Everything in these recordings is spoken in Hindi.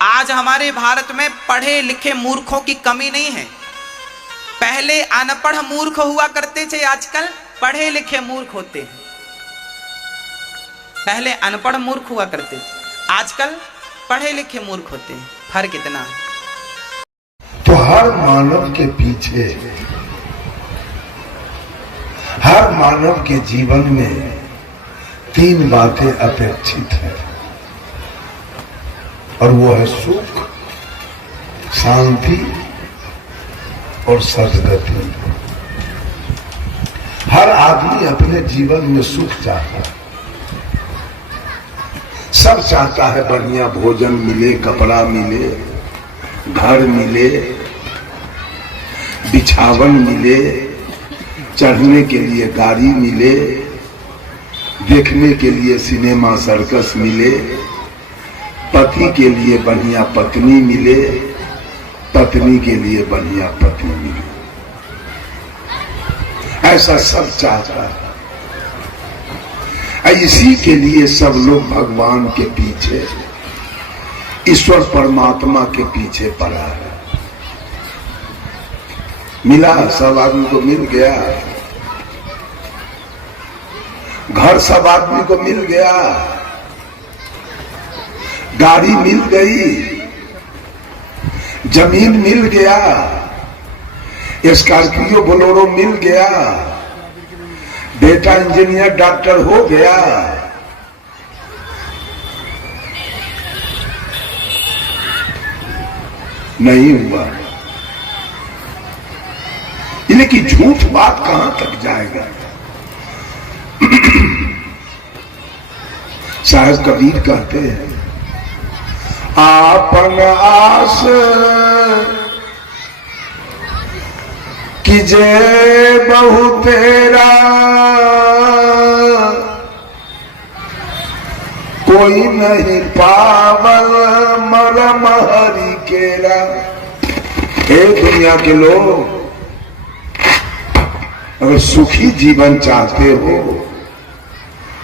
आज हमारे भारत में पढ़े लिखे मूर्खों की कमी नहीं है। पहले अनपढ़ मूर्ख हुआ करते थे, आजकल पढ़े लिखे मूर्ख होते हैं। पहले अनपढ़ मूर्ख हुआ करते थे, आजकल पढ़े लिखे मूर्ख होते हैं। फर्क इतना है। तो हर मानव के पीछे, हर मानव के जीवन में तीन बातें अपेक्षित है, और वो है सुख, शांति और सद्गति। हर आदमी अपने जीवन में सुख चाहता है, सब चाहता है बढ़िया भोजन मिले, कपड़ा मिले, घर मिले, बिछावन मिले, चढ़ने के लिए गाड़ी मिले, देखने के लिए सिनेमा सर्कस मिले, पति के लिए बढ़िया पत्नी मिले, पत्नी के लिए बढ़िया पति मिले। ऐसा सब चाहता है। इसी के लिए सब लोग भगवान के पीछे, ईश्वर परमात्मा के पीछे पड़ा है। मिला, सब आदमी को मिल गया, घर सब आदमी को मिल गया, गाड़ी मिल गई, जमीन मिल गया, स्कॉर्पियो बोलेरो मिल गया, बेटा इंजीनियर डॉक्टर हो गया। नहीं हुआ। लेकिन झूठ बात कहां तक जाएगा। शायद कबीर कहते हैं, आपन आस कीजे बहु तेरा, कोई नहीं पावल मरम हरि केरा। हे दुनिया के लोग, अगर सुखी जीवन चाहते हो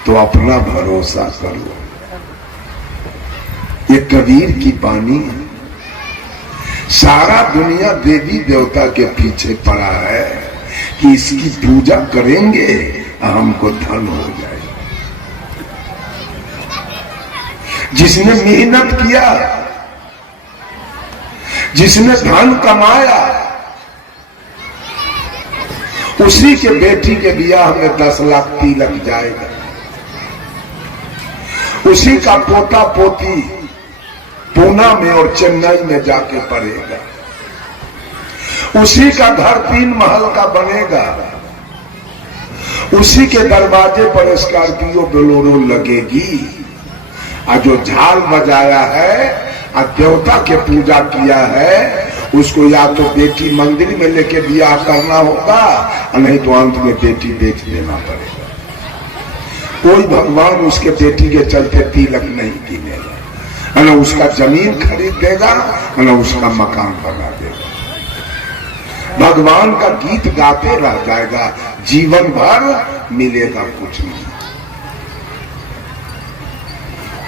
तो अपना भरोसा करो। ये कबीर की बानी है। सारा दुनिया देवी देवता के पीछे पड़ा है कि इसकी पूजा करेंगे हमको धन हो जाए। जिसने मेहनत किया, जिसने धन कमाया, उसी के बेटी के ब्याह में 10 लाख तिलक जाएगा। उसी का पोता पोती पूना में और चेन्नई में जाके पढ़ेगा। उसी का घर 3 महल का बनेगा। उसी के दरवाजे पर स्कॉर्पियो बोलेरो लगेगी। और जो झाल बजाया है और देवता के पूजा किया है, उसको या तो बेटी मंदिर में लेके ब्याह करना होगा, और नहीं तो अंत में बेटी बेच देना पड़ेगा। कोई भगवान उसके बेटी के चलते तिलक नहीं गिनेगा, न उसका जमीन खरीद देगा, न उसका मकान बना देगा। भगवान का गीत गाते रह जाएगा, जीवन भर मिलेगा कुछ नहीं।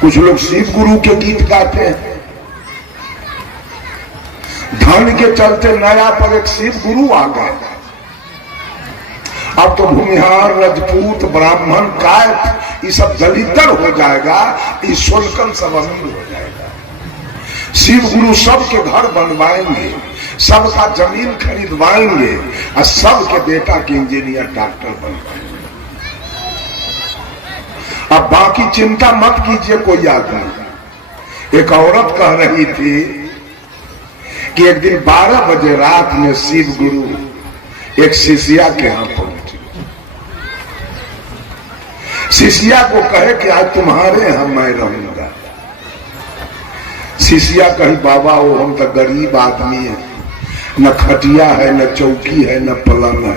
कुछ लोग शिव गुरु के गीत गाते हैं। धन के चलते नया पर एक शिव गुरु आ गए। अब तो भूमिहार, राजपूत, ब्राह्मण, कायस्थ, ये सब दलितर हो जाएगा, ईश्वरकन सब अमीर हो जाएगा। शिव गुरु सबके घर बनवाएंगे, सबका जमीन खरीदवाएंगे, और सबके बेटा के इंजीनियर डॉक्टर बनवाएंगे। अब बाकी चिंता मत कीजिए कोई आदमी। एक औरत कह रही थी कि एक दिन 12 बजे रात में शिव गुरु एक शिष्या के यहां पहुंचे। शिष्या को कहे कि आज तुम्हारे यहां मैं रहूंगा। शिष्या कही, बाबा वो हम तो गरीब आदमी है, न खटिया है, न चौकी है, न पलंग है,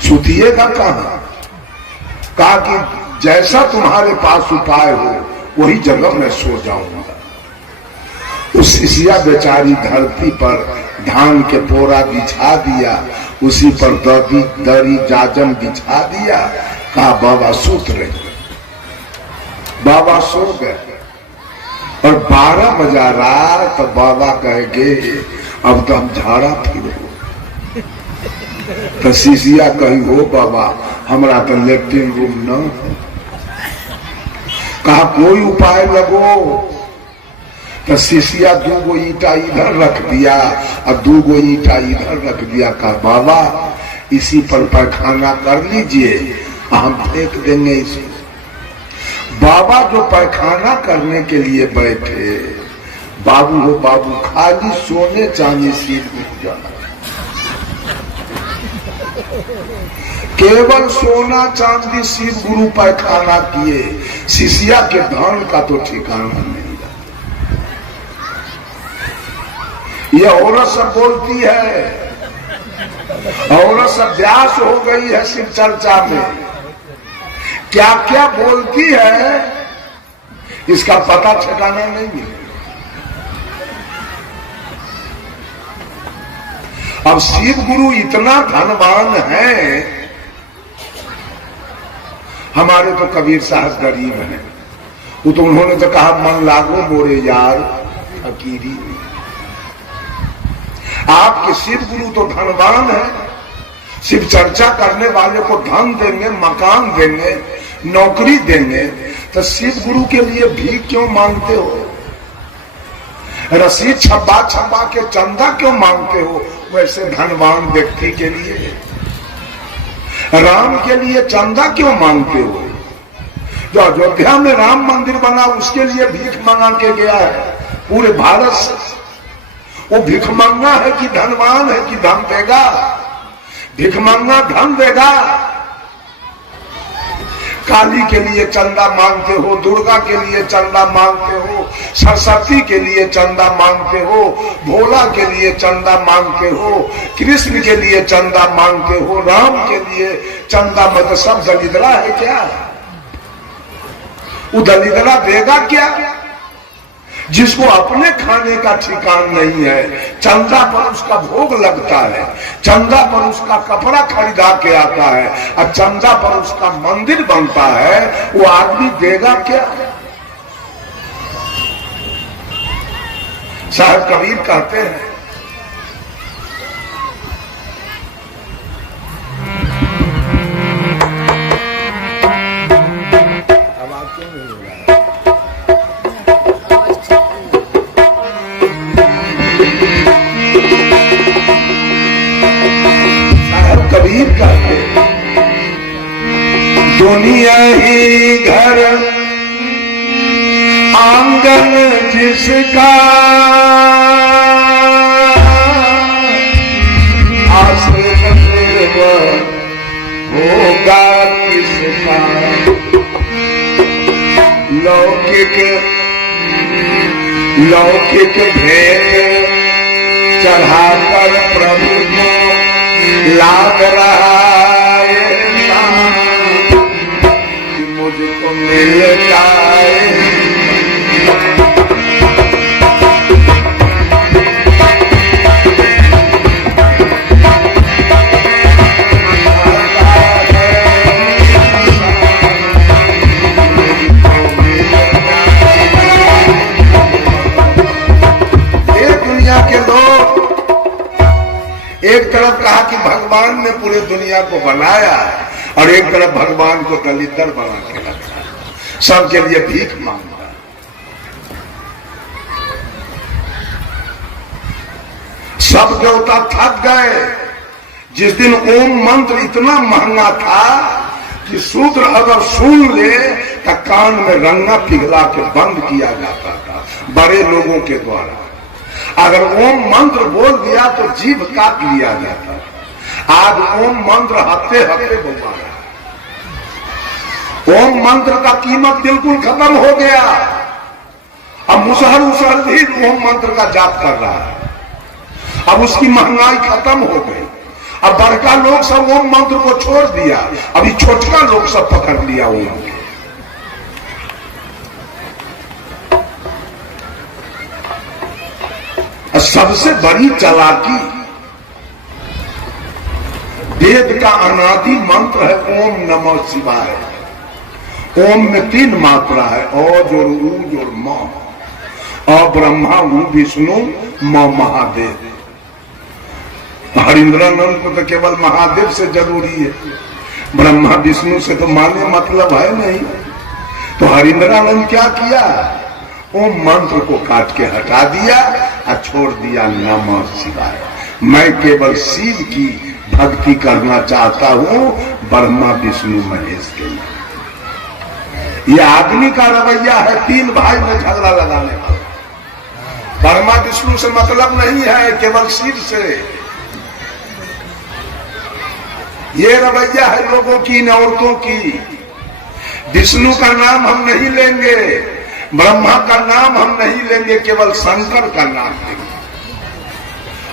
सुतिएगा कहां? कहा कि जैसा तुम्हारे पास उपाय हो वही जगह मैं सो जाऊंगा। उस शिष्या बेचारी धरती पर धान के पोरा बिछा दिया, उसी पर दरी जाजम बिछा दिया। कहा बाबा सूत रहे। बाबा सो गए। और 12 बजा रहा तो बाबा कहेंगे अब तो हम झाड़ा फिरो। तो शिष्या कही हो बाबा हमरा तो लेट्रिन रूम न। कहा कोई उपाय लगो। तो शिष्या 2 ईंटा इधर रख दिया और 2 ईंटा इधर रख दिया। कहा बाबा इसी पर पैखाना कर लीजिए, हम फेंक देंगे इसको। बाबा जो पैखाना करने के लिए बैठे, बाबू हो बाबू खाली सोने चांदी सील उठ जाना, केवल सोना चांदी शिव गुरु पैखाना किए। शिष्या के धन का तो ठिकाना नहीं रहा। ये औरत सब बोलती है, औरत सब व्यास हो गई है शिव चर्चा में, क्या क्या बोलती है इसका पता ठिकाना नहीं है। अब शिव गुरु इतना धनवान है, हमारे तो कबीर साहब गरीब हैं। वो तो उन्होंने तो कहा मन लागो मोरे यार फकीरी। आपके शिव गुरु तो धनवान है, शिव चर्चा करने वाले को धन देंगे, मकान देंगे, नौकरी देंगे। तो शिव गुरु के लिए भीख क्यों मांगते हो? रसीद छपा छपा के चंदा क्यों मांगते हो? वैसे धनवान व्यक्ति के लिए राम के लिए चंदा क्यों मांगते हो? जो अयोध्या में राम मंदिर बना उसके लिए भीख मांगा के गया है पूरे भारत से। वो भिखमंगा है कि धनवान है कि धन देगा? भिखमंगा धन देगा। काली के लिए चंदा मांगते हो, दुर्गा के लिए चंदा मांगते हो, सरस्वती के लिए चंदा मांगते हो, भोला के लिए चंदा मांगते हो, कृष्ण के लिए चंदा मांगते हो, राम के लिए चंदा। मतलब सब दलिद्रा है क्या? वो दलिद्रा देगा क्या? जिसको अपने खाने का ठिकान नहीं है, चंदा पर उसका भोग लगता है, चंदा पर उसका कपड़ा खरीदा के आता है और चंदा पर उसका मंदिर बनता है, वो आदमी देगा क्या? साहब कबीर कहते हैं दुनिया ही घर आंगन जिसका, आश्रम होगा किसका। लौकिक भेंट चढ़ाकर प्रभु को लाग रहा है, मुझको मिलता है। एक तरफ कहा कि भगवान ने पूरे दुनिया को बनाया और एक तरफ भगवान को दलिद्र बना के रखा, सबके लिए भीख मांगा। सब देवता थक गए। जिस दिन ओम मंत्र इतना महंगा था कि शूद्र अगर सुन ले तो कान में रंगा पिघला के बंद किया जाता था बड़े लोगों के द्वारा। अगर ओम मंत्र बोल दिया तो जीभ काट लिया जाता था। आज ओम मंत्र हफ्ते हफ्ते बोला है। ओम मंत्र का कीमत बिल्कुल खत्म हो गया। अब मुसहर भी ओम मंत्र का जाप कर रहा है। अब उसकी महंगाई खत्म हो गई। अब बड़का लोग सब ओम मंत्र को छोड़ दिया, अभी छोटका लोग सब पकड़ लिया ओम के। सबसे बड़ी चालाकी वेद का अनादि मंत्र है ओम नमः शिवाय। ओम में 3 मात्रा है, औ जोड़ ऊ जोड़ म। ब्रह्मा हूँ विष्णु मां महादेव। हरिंद्रानंद को तो केवल महादेव से जरूरी है, ब्रह्मा विष्णु से तो माने मतलब है नहीं। तो हरिंद्रानंद क्या किया, ओम मंत्र को काट के हटा दिया और छोड़ दिया नमः शिवाय। मैं केवल शिव की भक्ति करना चाहता हूं, ब्रह्मा विष्णु महेश के लिए। यह आदमी का रवैया है, तीन भाई में झगड़ा लगाने वाला। ब्रह्मा विष्णु से मतलब नहीं है, केवल शिव से। ये रवैया है लोगों की, इन औरतों की। विष्णु का नाम हम नहीं लेंगे, ब्रह्मा का नाम हम नहीं लेंगे, केवल शंकर का नाम लेंगे।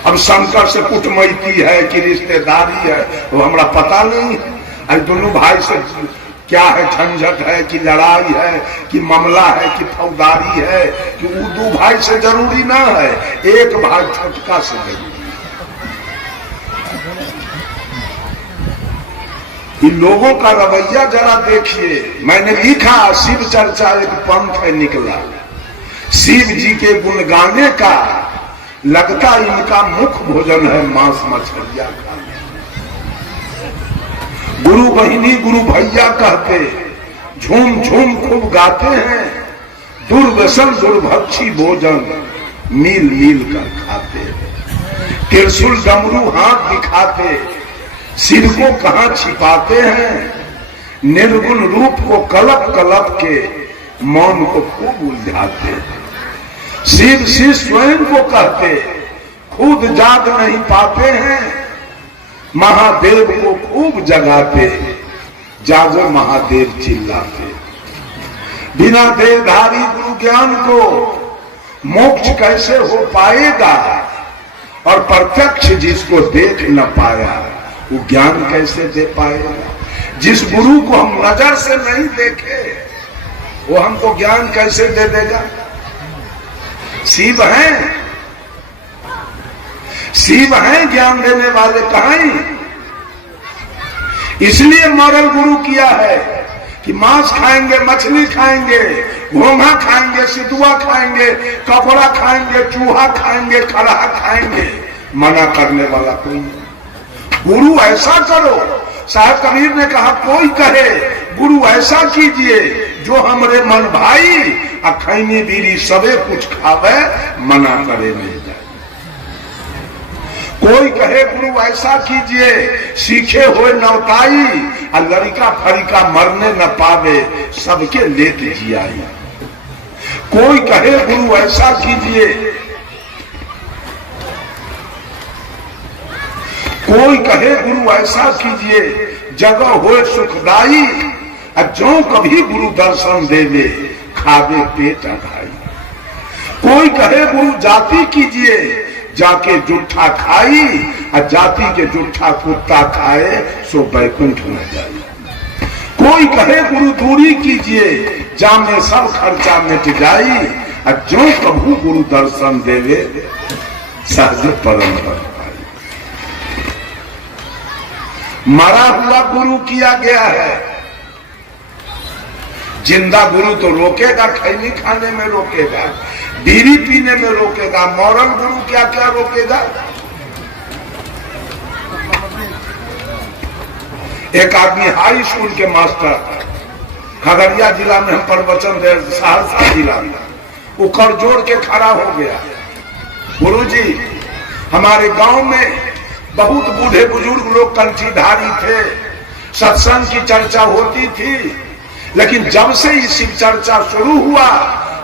अब शंकर से कुटमैती है कि रिश्तेदारी है वो हमरा पता नहीं है। आज दोनों भाई से क्या है, झंझट है कि लड़ाई है कि मामला है कि फौजदारी है कि वो दो भाई से जरूरी ना है, एक भाई छोटका से जरूरी। इन लोगों का रवैया जरा देखिए। मैंने लिखा शिव चर्चा एक पंथ है निकला, शिव जी के गुण गाने का लगता इनका मुख्य भोजन है मांस मछलियां खाने। गुरु बहिनी गुरु भैया कहते झूम झूम खूब गाते हैं, दुर्व्यसन दुर्भक्षी भोजन मिल मिल कर खाते। त्रिशूल डमरू हाथ दिखाते, सिर को कहां छिपाते हैं, निर्गुण रूप को कलप कलप के मौन को खूब उलझाते। शिव शिव स्वयं को कहते, खुद जाग नहीं पाते हैं, महादेव को खूब जगाते, जागो महादेव चिल्लाते। बिना देहधारी गुरु ज्ञान को मोक्ष कैसे हो पाएगा, और प्रत्यक्ष जिसको देख न पाया वो ज्ञान कैसे दे पाएगा। जिस गुरु को हम नजर से नहीं देखे वो हमको ज्ञान कैसे दे देगा। शिव हैं, शिव हैं ज्ञान देने वाले कहां। इसलिए मॉरल गुरु किया है कि मांस खाएंगे, मछली खाएंगे, घोंघा खाएंगे, सितुआ खाएंगे, कपड़ा खाएंगे, चूहा खाएंगे, खरहा खाएंगे, मना करने वाला कोई नहीं। गुरु ऐसा करो, साहब कबीर ने कहा कोई कहे गुरु ऐसा कीजिए जो हमरे मन भाई, अखैनी बीरी सबे कुछ खावे, मना करे नहीं जाए। कोई कहे गुरु ऐसा कीजिए सीखे हुए नवताई, और लड़का फरिका मरने न पावे, सबके लेट जियाई। कोई कहे गुरु ऐसा कीजिए, कोई कहे गुरु ऐसा कीजिए जगह होए सुखदाई, और जो कभी गुरु दर्शन देवे खावे पेट अघाई। कोई कहे गुरु जाति कीजिए जाके जुठा खाई, और जाति के जुठा कुत्ता खाए सो बैकुंठ न जाए। कोई कहे गुरु दूरी कीजिए जामे सब खर्चा मिट जाई, और जो कभू गुरु दर्शन देवे सहज परम पर। मरा हुआ गुरु किया गया है, जिंदा गुरु तो रोकेगा, खैनी खाने में रोकेगा, बीड़ी पीने में रोकेगा, मॉरल गुरु क्या क्या रोकेगा। एक आदमी हाई स्कूल के मास्टर, खगड़िया जिला में हम प्रवचन दे, सहरसा जिला में, वो कर जोड़ के खड़ा हो गया, गुरुजी हमारे गांव में बहुत बूढ़े बुजुर्ग लोग कंठीधारी थे, सत्संग की चर्चा होती थी, लेकिन जब से ये शिव चर्चा शुरू हुआ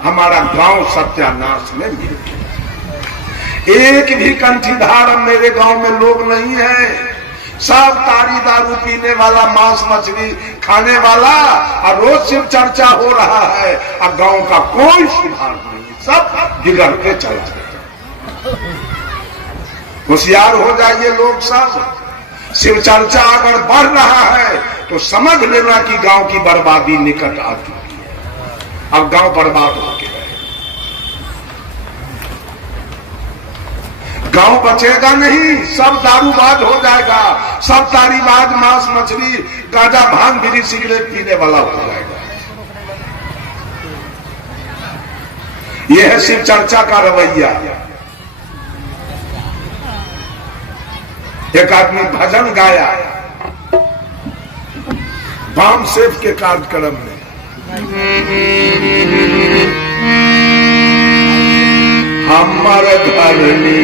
हमारा गांव सत्यानाश में मिल गया। एक भी कंठीधार मेरे गांव में लोग नहीं है, सब तारी दारू पीने वाला, मांस मछली खाने वाला, और रोज शिव चर्चा हो रहा है, और गांव का कोई सुधार नहीं, सब बिगड़ते चला जाता। होशियार हो जाइए लोग सब। शिव चर्चा अगर बढ़ रहा है तो समझ लेना कि गांव की बर्बादी निकट आ चुकी है। अब गांव बर्बाद हो गया है, गांव बचेगा नहीं, सब दारूबाज हो जाएगा, सब तारीबाज, मांस मछली, गांजा भांग बीड़ी सिगरेट पीने वाला हो जाएगा। यह है शिव चर्चा का रवैया। एक आदमी भजन गाया वामसेव के कार्यक्रम में, हमर धरनी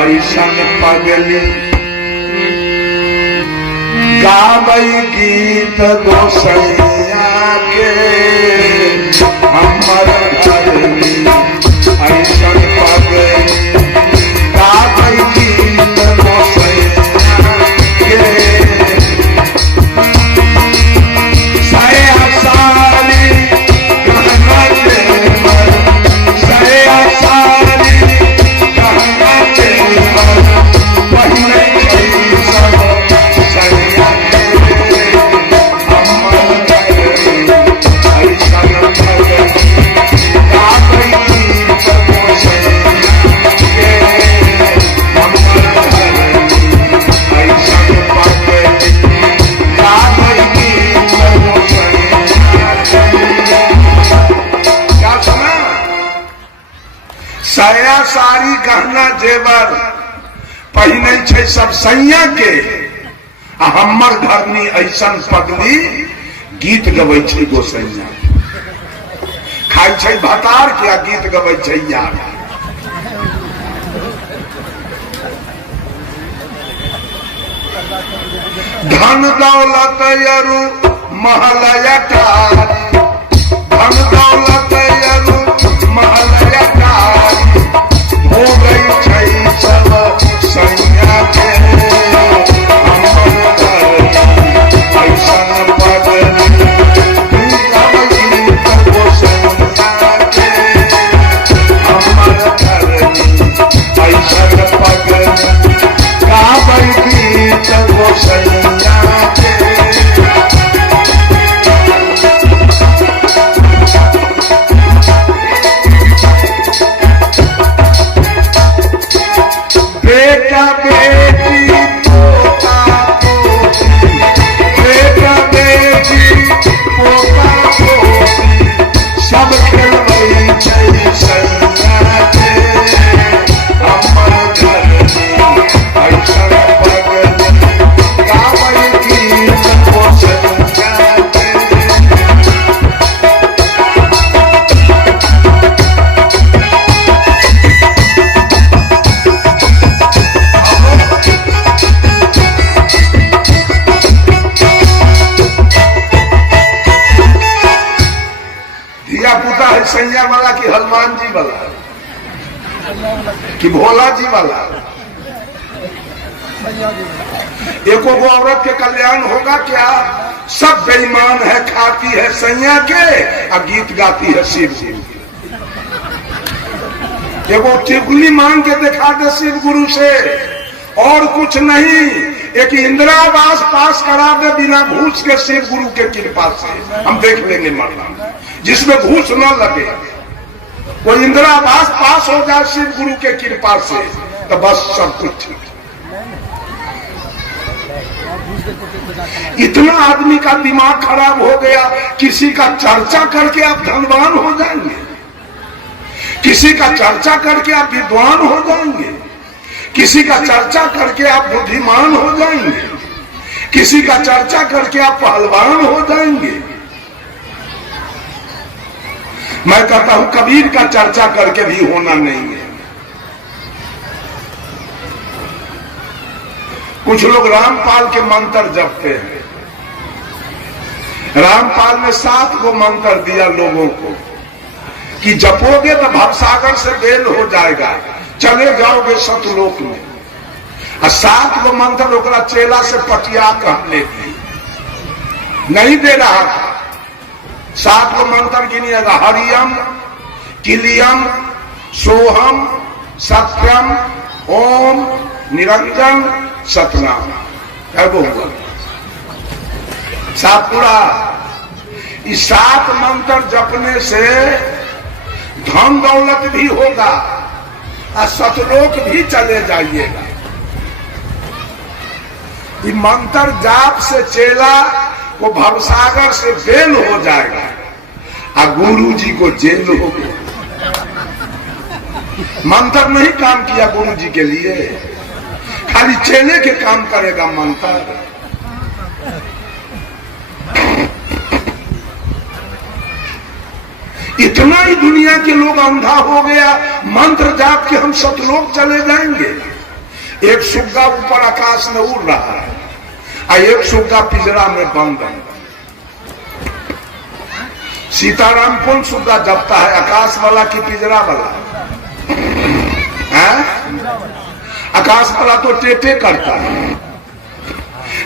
ऐसन पगली गावई गीत गोसैया के, हमर धरनी ऐसन पगली गावई गीत गोसैया के। साया साड़ी गहना जेवर पहिने छे सब सैया के, आ हमर घरनी ऐसन पगली गीत गबै छे गोसैया। खाई छे भतार के आ गीत गबै छे यार। धन दौलत यरु महलया टारी, धन दौलत यरु महलया टारी, हो गई छै सब सैया के, हमर धरनी ऐसन पगली गावई गीत गोसैया के, हमर धरनी ऐसन पगली गावई गीत गोसैया के। बेटा बेटी पोता पोती, बेटा बेटी पोता पोती, सब खेलबै छै सैया के, हमर धरनी ऐसन पगली गावई गीत गोसैया के। धिया पुता है सैया वाला कि हनुमान जी वाला कि भोला जी वाला? एको वो औरत के कल्याण होगा क्या? सब बेईमान है, खाती है सैया के और गीत गाती है शिव जी। एगो टिकुली मांग के दिखा दे शिव गुरु से, और कुछ नहीं। एक इंदिरावास पास करा दे बिना घूस के शिव गुरु के कृपा से, हम देख लेंगे मरना जिसमें घूस न लगे। वो इंदिरावास पास हो जाए शिव गुरु के कृपा से तो बस सब कुछ ठीक। इतना आदमी का दिमाग खराब हो गया, किसी का चर्चा करके आप धनवान हो जाएंगे, किसी का चर्चा करके आप विद्वान हो जाएंगे, किसी का चर्चा करके आप बुद्धिमान हो जाएंगे, किसी का चर्चा करके आप पहलवान हो जाएंगे। मैं कहता हूं कबीर का चर्चा करके भी होना नहीं है। कुछ लोग रामपाल के मंत्र जपते हैं। रामपाल ने 7 को मंत्र दिया लोगों को कि जपोगे तो भवसागर से बेल हो जाएगा, चले जाओगे सतलोक में। और 7 को मंत्र ओकरा चेला से पटिया कह लेगी, नहीं दे रहा था। 7 को मंत्र गिनिएगा, हरियम किलियम सोहम सत्यम ओम निरंजन सतनाम। है बोल 7 पूरा। इस 7 मंत्र जपने से धन दौलत भी होगा और सतलोक भी चले जाइएगा। ये मंत्र जाप से चेला को भवसागर से बेल हो जाएगा और गुरु जी को जेल होगी। मंत्र नहीं काम किया गुरु जी के लिए, खाली चेले के काम करेगा मंत्र। इतना ही दुनिया के लोग अंधा हो गया, मंत्र जाप के हम सब लोग चले जाएंगे। एक सुग्गा ऊपर आकाश में उड़ रहा है और एक सुग्गा पिंजरा में बंद है। सीताराम कौन सुग्गा जपता है, आकाश वाला कि पिंजरा वाला? आकाश वाला तो टेटे करता है।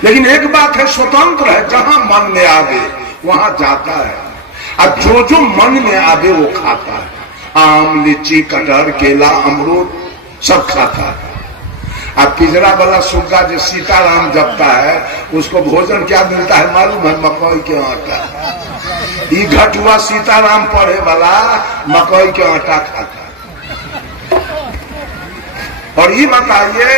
लेकिन एक बात है, स्वतंत्र है, जहां मन में आवे वहां जाता है, और जो मन में आवे वो खाता है। आम, लीची, कटहर, केला, अमरूद सब खाता है। अब पिंजरा वाला सुग्गा जो सीताराम जपता है, उसको भोजन क्या मिलता है मालूम है? मकई के आटा। ये घटुआ सीताराम पढ़े वाला मकई के आटा खाता है। और ये बताइए,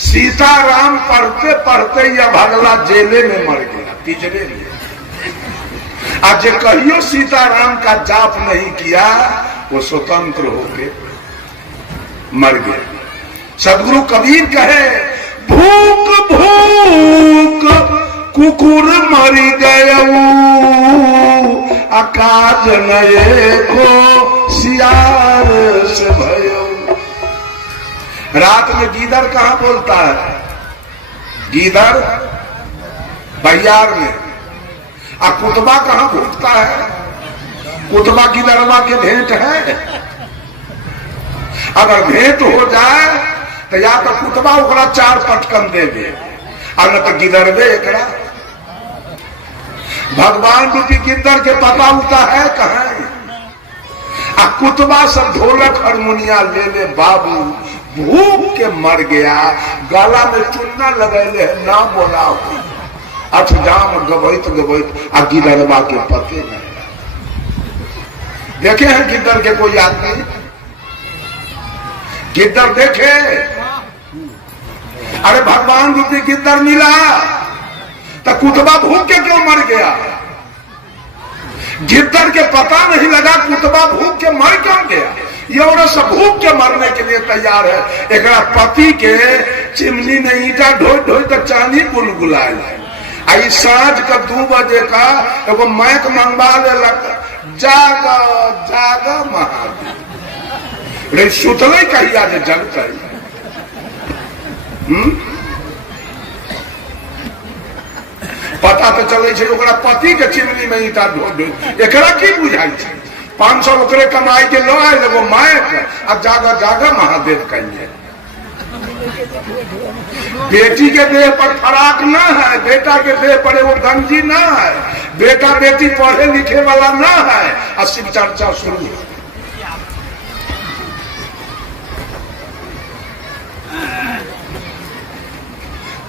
सीताराम पढ़ते पढ़ते या भगला जेले में मर गया, पिंजरे में। आज कहियो सीताराम का जाप नहीं किया, वो स्वतंत्र होके मर गया। सदगुरु कबीर कहे, भूख भूख कुकुर मरी गयऊ, अकाज नये को सियार से भयऊ। रात में गीदड़ कहां बोलता है? गीदड़ बहियार में। आ कुतबा कहां भूखता है? कुतबा गीदड़वा के भेंट है। अगर भेंट हो जाए तो या तो कुतबा ओकरा 4 पटकन देवे, और न तो गिदड़वे एकरा। भगवान रूपी गिद्दड़ के पता उता है कहां? आ कुतबा सब ढोलक हारमोनिया ले ले बाबू, भूख के मर गया, गला में चुन्ना लगैले है, ना बोला हो, अठजाम गबैत गबैत आ गिदड़वा के पते नहीं। देखे हैं गिद्दड़ के कोई आदमी? गिद्दड़ देखे? अरे भगवान रूपी गिद्दड़ मिला तो कुतबा भूख के क्यों मर गया? गिद्दड़ के पता नहीं लगा कुतबा भूख के मर क्यों गया। ये औरत सब भूख के मरने के लिए तैयार है। एकरा पति के चिमनी में ईटा ढोई ढोई तक चांदी गुलगुलाए। आई सांझ का 2 बजे का एगो मैक मंगवा ले, जाग जाग महादेव। रे सुतले कहिया जे जगते। पता तो चले छे ओकरा पति के चिमनी में ईटा ढो ढो। एकरा की बुझाई छे? 500 ओकरे कमाई के लो आए एगो मैक, आ जागा जागा महादेव कहिए। बेटी के देह पर फराक ना है, बेटा के देह पर एगो गंजी ना है, बेटा बेटी पढ़े लिखे वाला ना है, और शिव चर्चा शुरू है।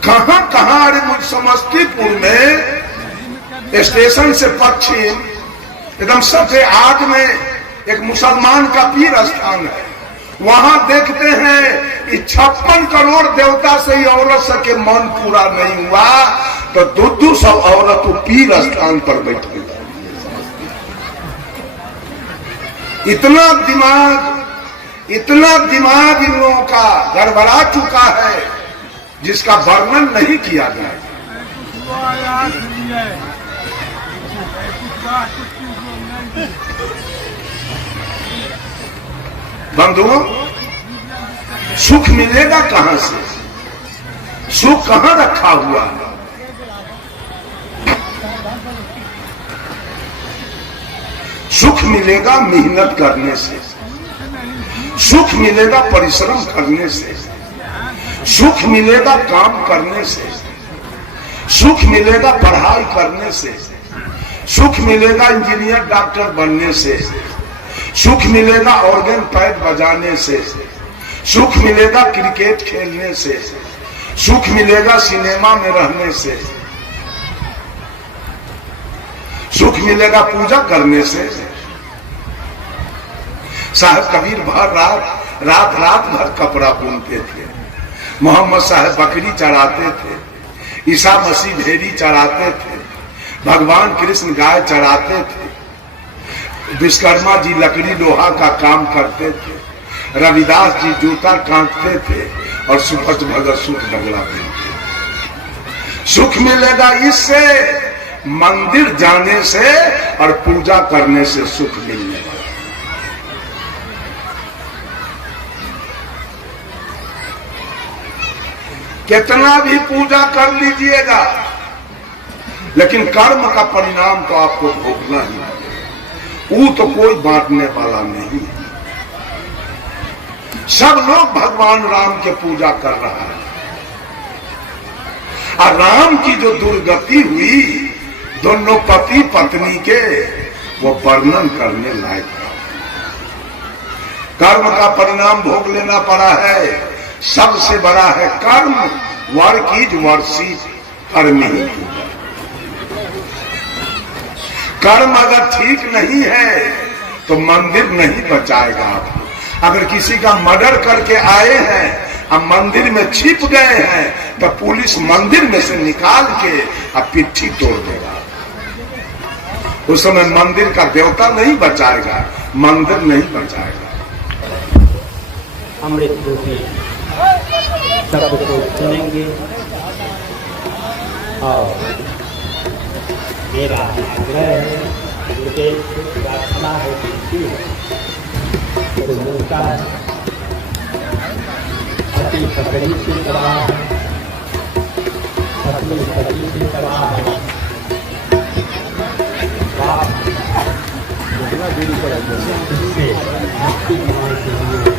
कहां कहां? अरे मुझ समस्तीपुर में स्टेशन से पश्चिम एकदम सबसे आग में एक मुसलमान का पीर स्थान है। वहां देखते हैं कि 56 करोड़ देवता से ही औरत सके मन पूरा नहीं हुआ, तो 200 औरत पीर स्थान पर बैठ गई। इतना दिमाग इन लोगों का गड़बड़ा चुका है जिसका वर्णन नहीं किया जाए। बंधुओं, सुख मिलेगा कहां से? सुख कहां रखा हुआ है? सुख मिलेगा मेहनत करने से, सुख मिलेगा परिश्रम करने से, सुख मिलेगा काम करने से, सुख मिलेगा पढ़ाई करने से, सुख मिलेगा इंजीनियर डॉक्टर बनने से, सुख मिलेगा ऑर्गन पैड बजाने से, सुख मिलेगा क्रिकेट खेलने से, सुख मिलेगा सिनेमा में रहने से, सुख मिलेगा पूजा करने से। साहब कबीर भर रात भर कपड़ा बुनते थे। मोहम्मद साहब बकरी चराते थे, ईसा मसीह भेड़ी चराते थे, भगवान कृष्ण गाय चराते थे, विश्वकर्मा जी लकड़ी लोहा का काम करते थे, रविदास जी जूता काटते थे और सुपच भगत सूट डगला थे। सुख मिलेगा इससे, मंदिर जाने से और पूजा करने से सुख मिलने वाला। कितना भी पूजा कर लीजिएगा, लेकिन कर्म का परिणाम तो आपको भोगना ही है। वो तो कोई बांटने वाला नहीं। सब लोग भगवान राम के पूजा कर रहा है, और राम की जो दुर्गति हुई दोनों पति पत्नी के, वो वर्णन करने लायक था। कर्म का परिणाम भोग लेना पड़ा है। सबसे बड़ा है कर्म। वर्क इज वर्शिप, कर्म ही पूजा। कर्म अगर ठीक नहीं है तो मंदिर नहीं बचाएगा आपको। अगर किसी का मर्डर करके आए हैं अब मंदिर में छिप गए हैं तो पुलिस मंदिर में से निकाल के अब पिट्ठी तोड़ देगा। उस समय मंदिर का देवता नहीं बचाएगा, मंदिर नहीं बचाएगा। अमृत रूपी शब्द को सुनेंगे और मेरा आग्रह है, मुझे प्रार्थना होती तो मिलता है। अति पकड़ी से तबाह है, अपनी पकड़ी से तबाह है। दूरी पर मुक्ति पाने के लिए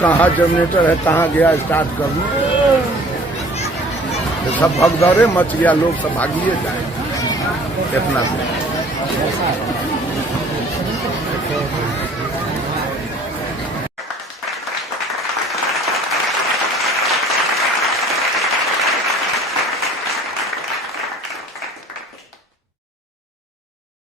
कहाँ जनरेटर है, कहाँ गया स्टार्ट करने। तो सब भगदौड़े मच गया, लोग सब भागिए जाए। इतना